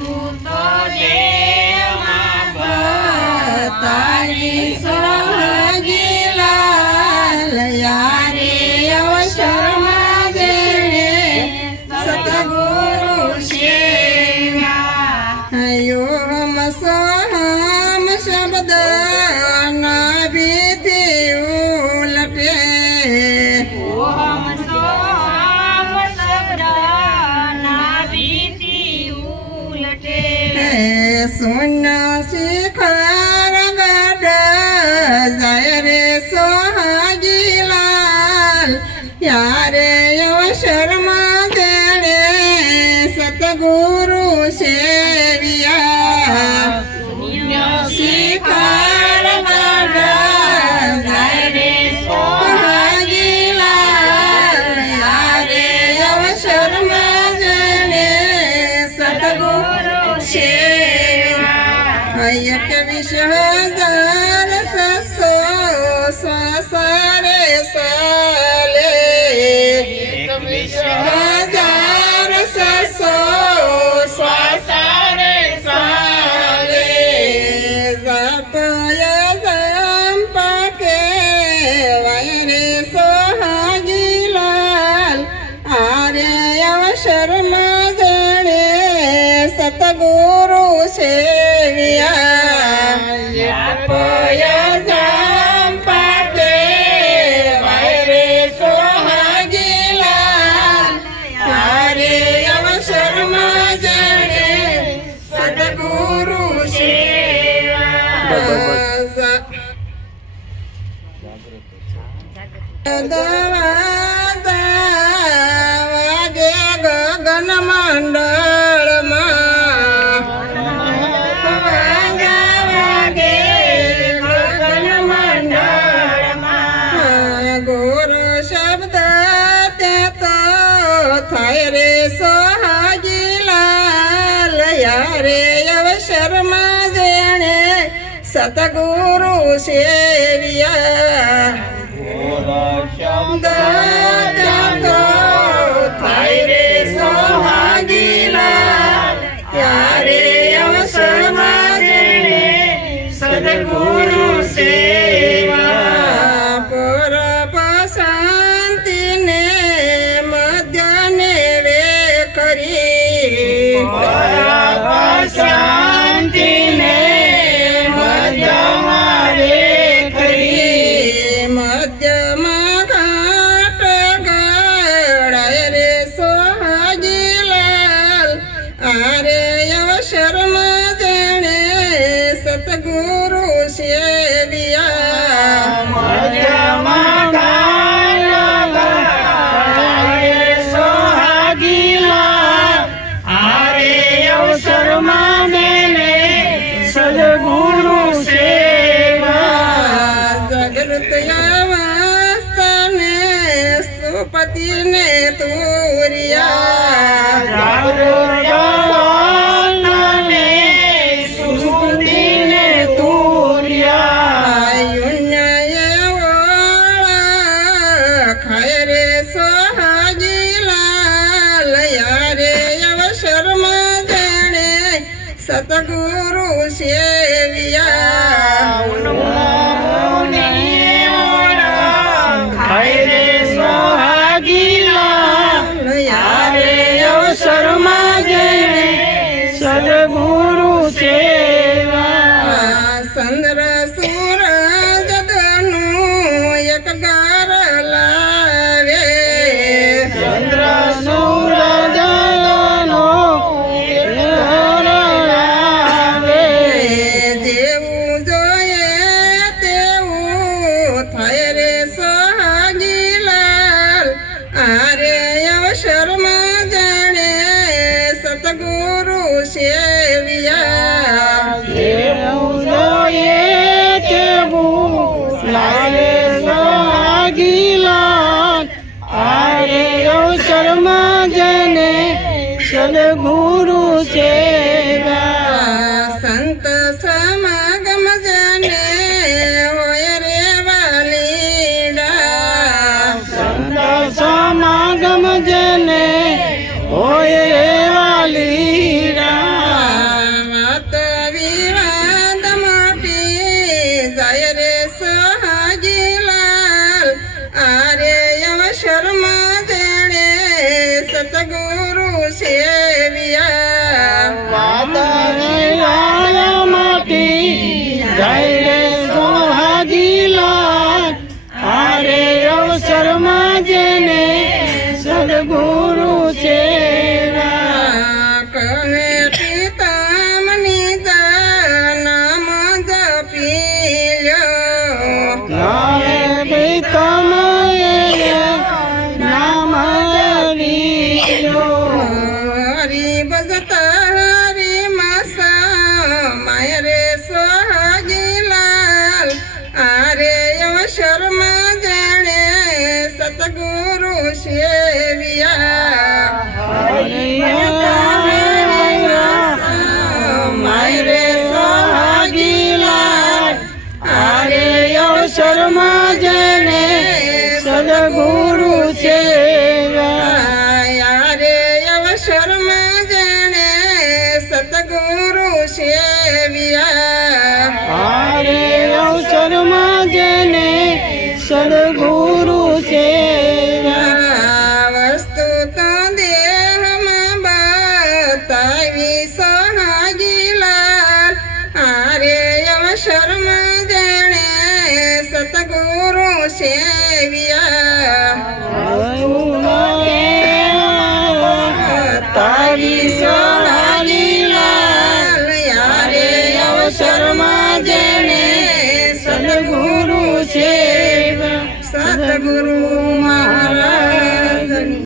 તું તો દેવમાં તારી someone know શર્મા જણે સતગુરુ સેવિયા Jagrata. સતગુરુ સેવિયા અવસર માને લે સદગુરુ સેવા. જગતયાવાસ્તાને સુપતિને તુરિયા. સતગુરુ છે ગુરુ છે.